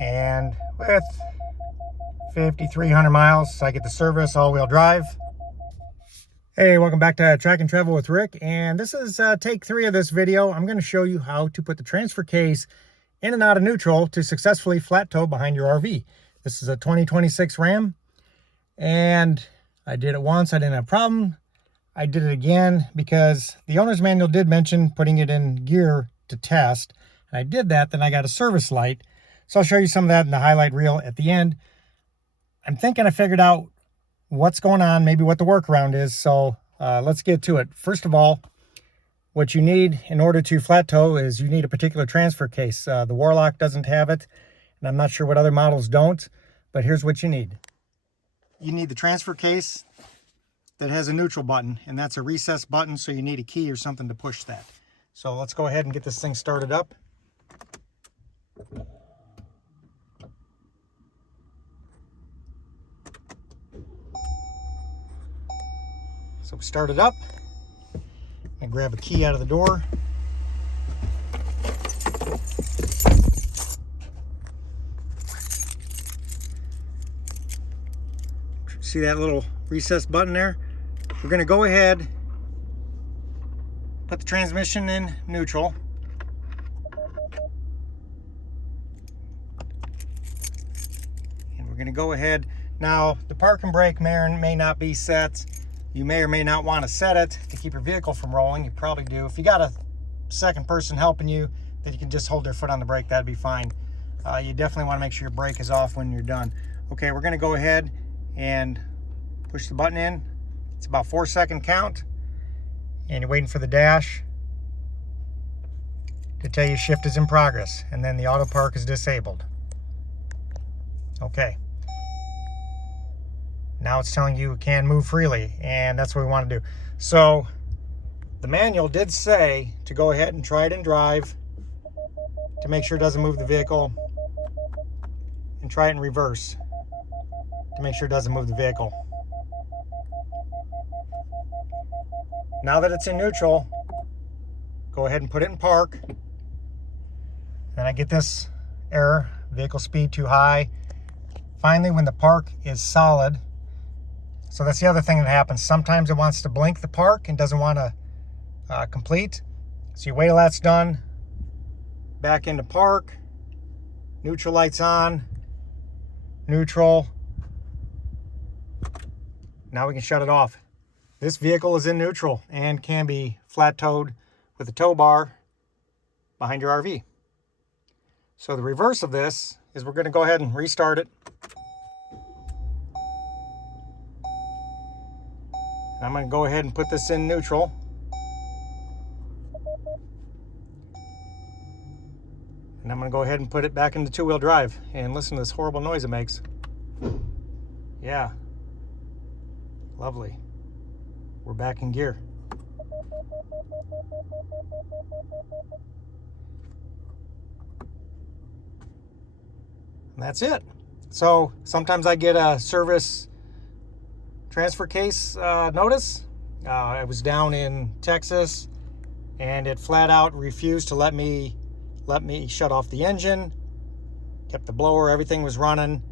And with 5,300 miles, I get the service all-wheel drive. Hey, welcome back to Track and Travel with Rick, and this is take 3 of this video. I'm going to show you how to put the transfer case in and out of neutral to successfully flat tow behind your RV. This is a 2026 Ram, and I did it once, I didn't have a problem. I did it again because the owner's manual did mention putting it in gear to test, and I did that. Then I got a service light, so I'll show you some of that in the highlight reel at the end. I'm thinking I figured out what's going on, maybe what the workaround is, so let's get to it. First of all, what you need in order to flat tow is you need a particular transfer case. The Warlock doesn't have it, and I'm not sure what other models don't, but here's what you need. You need the transfer case that has a neutral button, and that's a recess button, so you need a key or something to push that. So let's go ahead and get this thing started up. So start it up and grab a key out of the door. See that little recess button there? We're going to go ahead, put the transmission in neutral. And we're going to go ahead. Now, the park and brake may or may not be set. You may or may not want to set it to keep your vehicle from rolling. You probably do. If you got a second person helping you, then you can just hold their foot on the brake. That'd be fine. You definitely want to make sure your brake is off when you're done. Okay, we're going to go ahead and push the button in. It's about 4-second count. And you're waiting for the dash to tell you shift is in progress. And then the auto park is disabled. Okay. Now it's telling you it can move freely, and that's what we want to do. So the manual did say to go ahead and try it in drive to make sure it doesn't move the vehicle, and try it in reverse to make sure it doesn't move the vehicle. Now that it's in neutral, go ahead and put it in park. Then I get this error, vehicle speed too high. Finally, when the park is solid, so that's the other thing that happens. Sometimes it wants to blink the park and doesn't want to complete. So you wait till that's done, back into park, neutral lights on, neutral. Now we can shut it off. This vehicle is in neutral and can be flat towed with a tow bar behind your RV. So the reverse of this is we're going to go ahead and restart it. I'm going to go ahead and put this in neutral. And I'm going to go ahead and put it back into two-wheel drive. And listen to this horrible noise it makes. Yeah. Lovely. We're back in gear. And that's it. So sometimes I get a service transfer case notice. I was down in Texas and it flat out refused to let me shut off the engine. Kept the blower, everything was running,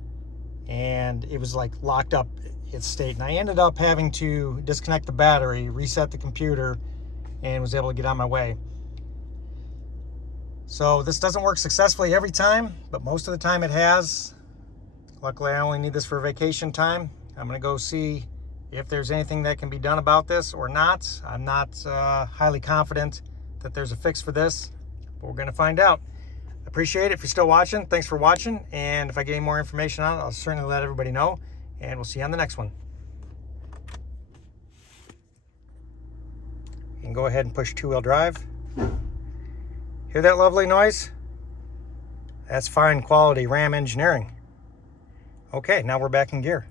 and it was like locked up its state. And I ended up having to disconnect the battery, reset the computer, and was able to get on my way. So this doesn't work successfully every time, but most of the time it has. Luckily, I only need this for vacation time. I'm going to go see if there's anything that can be done about this or not. I'm not highly confident that there's a fix for this, but we're going to find out. Appreciate it if you're still watching. Thanks for watching. And if I get any more information on it, I'll certainly let everybody know. And we'll see you on the next one. You can go ahead and push two-wheel drive. Hear that lovely noise? That's fine quality Ram engineering. Okay, now we're back in gear.